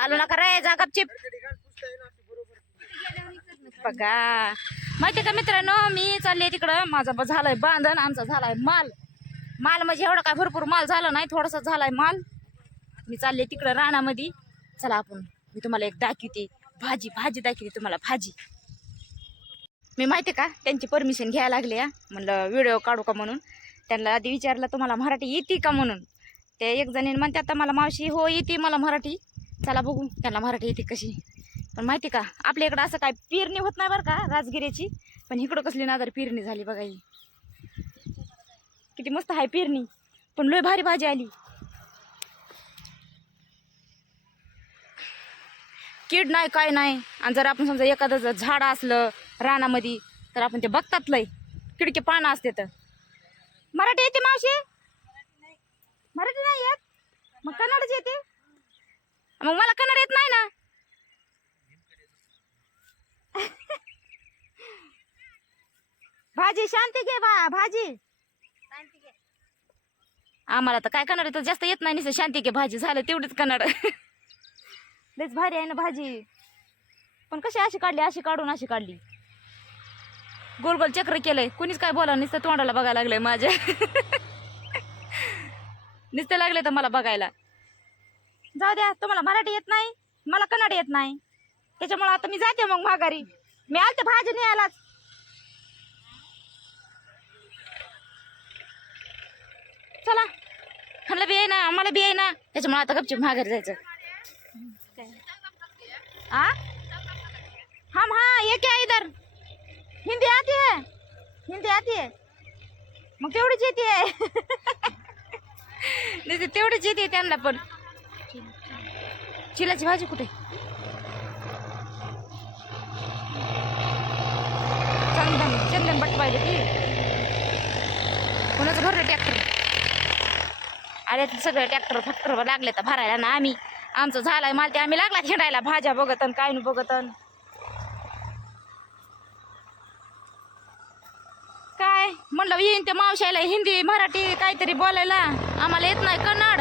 आलो नका रे जा गपचिप बघा माहिती का मित्रांनो मी चालले तिकडं माझा झालाय बांधण आमचा झालाय माल माल म्हणजे एवढा काय भरपूर माल झाला नाही थोडासा झालाय माल मी चालले तिकडं रानामध्ये चला आपण मी तुम्हाला एक दाखवते भाजी भाजी दाखवते तुम्हाला भाजी मी माहिती का त्यांची परमिशन घ्यायला लागली म्हणलं व्हिडिओ काढू का म्हणून त्यांना आधी विचारलं तुम्हाला मराठी येते का म्हणून ते एक जणीने म्हणतात आता मला मावशी हो येते मला मराठी चला बघू त्यांना मराठी येते कशी पण माहिती का आपल्या इकडं असं काय पेरणी होत नाही बरं का राजगिऱ्याची पण इकडं कसली नादर पेरणी झाली बघा ही किती मस्त आहे पेरणी पण लय भारी भाजी आली कीड नाही काय नाही आणि जर आपण समजा एखादं जर झाड असलं रानामध्ये तर आपण ते बघतात लय किडके पानं असते तर मराठी येते मावशी मराठी नाही येत मग कन्नडच येते मग मला कन्नड येत नाही ना भाजी शांती घे बा भाजी आम्हाला तर काय कन्नड तर जास्त येत नाही निसं शांती घे भाजी झालं तेवढीच कन्नड लयच भारी आहे ना भाजी पण कशी अशी काढली अशी काढून अशी काढली गोल गोल चक्र केलंय कुणीच काय बोला नुसतं तोंडाला बघायला लागलंय माझ्या नुसतं लागले तर मला बघायला जाऊ द्या तुम्हाला मराठी येत नाही मला कन्नड येत नाही त्याच्यामुळे आता मी जाते मग माघारी मी आलते भाजी न्यायलाच चला मला बी आहे ना आम्हाला बी आहे ना त्याच्यामुळे आता गपचूप माघारी जायचं आ हम हाँ ये क्या इधर हिंदी आती है हिंदी आती है मग तेवढीच येते तेवढीच येते त्यांना पण चिलाची भाजी कुठे चंदन चंदन बट पाहिजे ती कोणाचं भरलं ट्रॅक्टर अरे सगळे ट्रॅक्टर फॅक्टर लागले तर भरायला ना आम्ही आमचं झालाय माल ते आम्ही लागला हिंडायला भाज्या बघतन काय नाही बघतन काय म्हणलं येईन ते मावशाला हिंदी मराठी काहीतरी बोलायला आम्हाला येत नाही कन्नड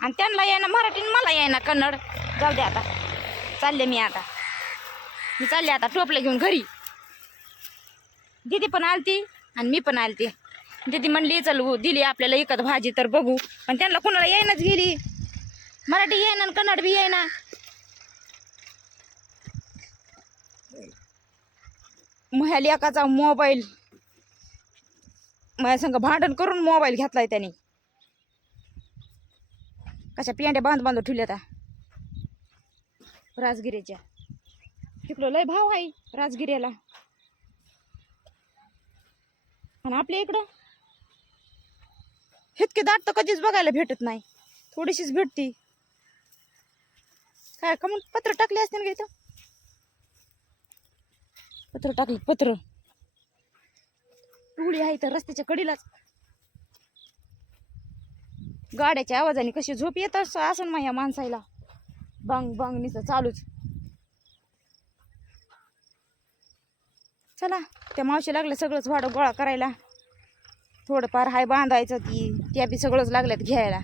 आणि त्यांना येईना मराठी मला येईना कन्नड जाऊ दे आता चालले मी चालले आता टोपले घेऊन घरी दीदी पण आलती आणि मी पण आलती दीदी म्हणली चल दिली आपल्याला एकच भाजी तर बघू पण त्यांना कोणाला येईनाच गेली मराठी येईना कन्नड बी येईना माझ्या लेकाचा मोबाईल माझ्या संग भांडण करून मोबाईल घेतलाय त्याने कशा पेंड्या बांधून ठेवल्या आता राजगिऱ्याच्या तिकडं लय भाव आहे राजगिऱ्याला आणि आपल्या इकडं इतके दाट तर कधीच बघायला भेटत नाही थोडीशीच भेटती काय का म्हणून पत्र टाकले असते ना इथं पत्र टाकले पत्र टुळी आहे तर रस्त्याच्या कडीलाच गाड्याच्या आवाजाने कशी झोप येत असं माझ्या माणसाला बंग बंग निस चालूच चला त्या मावशी लागल्या सगळंच वाडं गोळा करायला थोडंफार हाय बांधायचं त्या बी सगळंच लागल्यात घ्यायला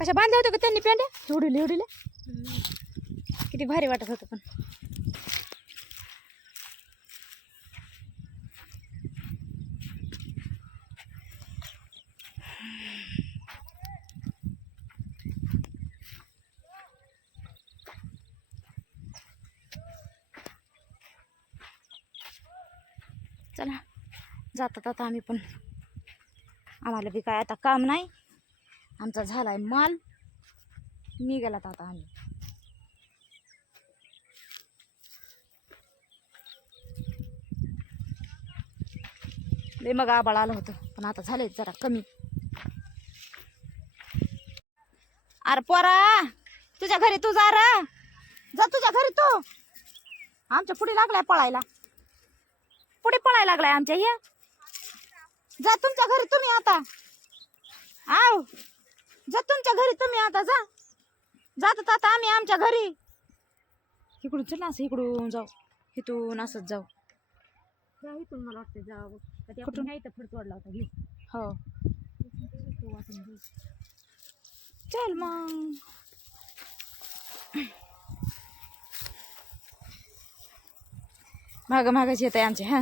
कशा बांधल्या होत्या का त्यांनी पेंड्या एवढीला किती भारी वाटत होतं पण चला जातात आता आम्ही पण आम्हाला बी काय आता काम नाही आमचा झालाय माल निघालात आता आम्ही लय मग आबाळ आलं होतं पण आता झालंय जरा कमी अरे पोरा तुझ्या घरी तू जा तुझ्या घरी तू आमच्या पुढे लागलाय पळायला लागलाय आमच्या हे जा तुमच्या घरी तुम्ही आता आव जा तुमच्या घरी तुम्ही आता जातात आता आम्ही आमच्या घरी इकडून चल असं इकडून जाऊ इथून असंच जाऊ इथून मला वाटतं जाऊ कुठून नाही तर फड तोडला होता हो चल मग माग मागाची येत आहे आमच्या. हा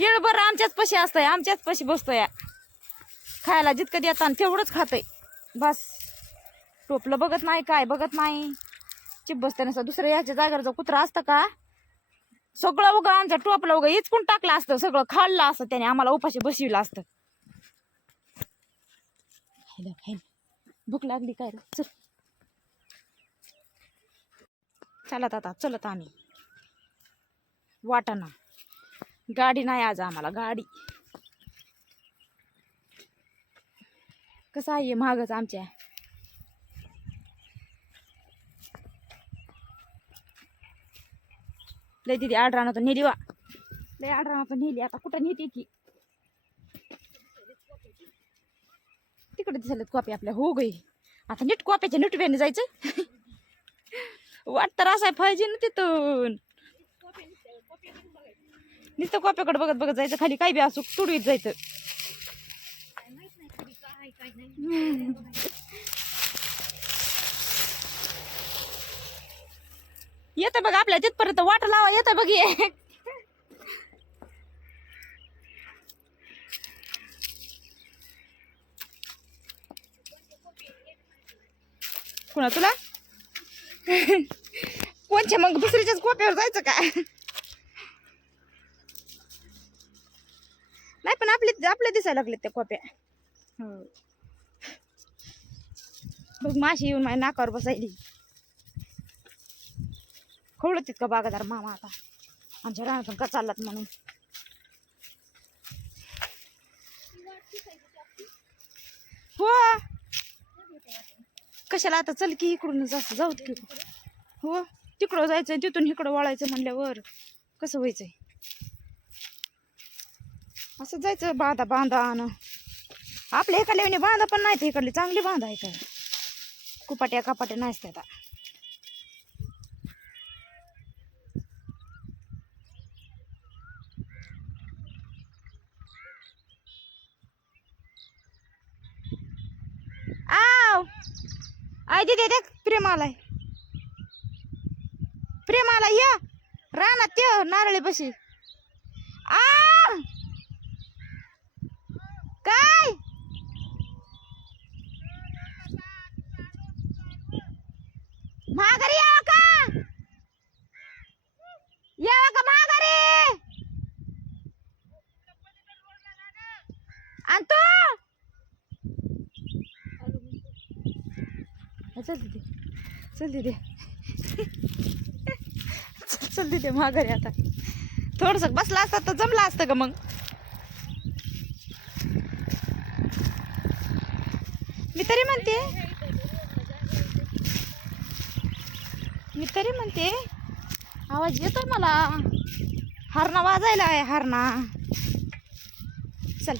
येळ बरं आमच्याच पशी असतंय, आमच्याच पशी बसतोय. खायला जितकं देतात तेवढंच खातंय बस. टोपलं बघत नाही, काय बघत नाही. चिप बसते नसतं. दुसऱ्या याच्या जागेवर जर कुत्रा असतं का सगळं उगा आमच्या टोपलं उगा इचकून टाकलं असतं, सगळं खाल्लं असतं त्याने, आम्हाला उपाशी बसविलं असतं. भूक लागली काय रे? चल चलत आता चलत आम्ही वाटाणा. गाडी नाही आज आम्हाला, गाडी कसं आहे महागच आमच्या. लय दिदी आडराना तर नेली वा, लय आडराना पण नेली. आता कुठं नेते की तिकडे दिसलेत कॉपी आपल्या. हो गई आता नीट कॉप्याच्या नीटव्याने जायचं. वाट तर असाय पाहिजे ना तिथून. नुसतं कॉप्याकडे बघत बघत जायचं, खाली काय बी असू तुडवीत जायचं. येतं बघ आपल्या तिथपर्यंत वाट लावा येतं बघ. ये कुणा तुला कोणच्या मग दुसरीच्याच कोप्यावर जायचं काय? नाही पण आपल्या दिसायला लागलेत त्या कोप्या. हो बघ माशी येऊन माझ्या नाकावर बसायली. खवळतीत का बागादार मामा आता आमच्या रानातून का चाललात म्हणून. हो कशाला आता चल की इकडूनच असं जाऊ की. हो तिकडं जायचंय, तिथून इकडं वळायचं म्हणल्यावर कसं व्हायचंय? असं जायचं बांधा बांधा. आणि आपल्या इकडल्या बांधा पण नाही, इकडले चांगली बांधा आहे का, कुपाट्या कापाट्या नाहीत आता. आव आय दिदे देख प्रेमालाय, प्रेमाला या रानात ते नारळी बशी. आ काय माघारी यावं का, यावं का माघारी? आणि तू चल दिदे, चल दिदे, चल दिदे माघारी. आता थोडस बसला असता तर जमला असतं का मग. मी तरी म्हणते आवाज येतो मला. हरणा वाजायला आहे, हरणा. चल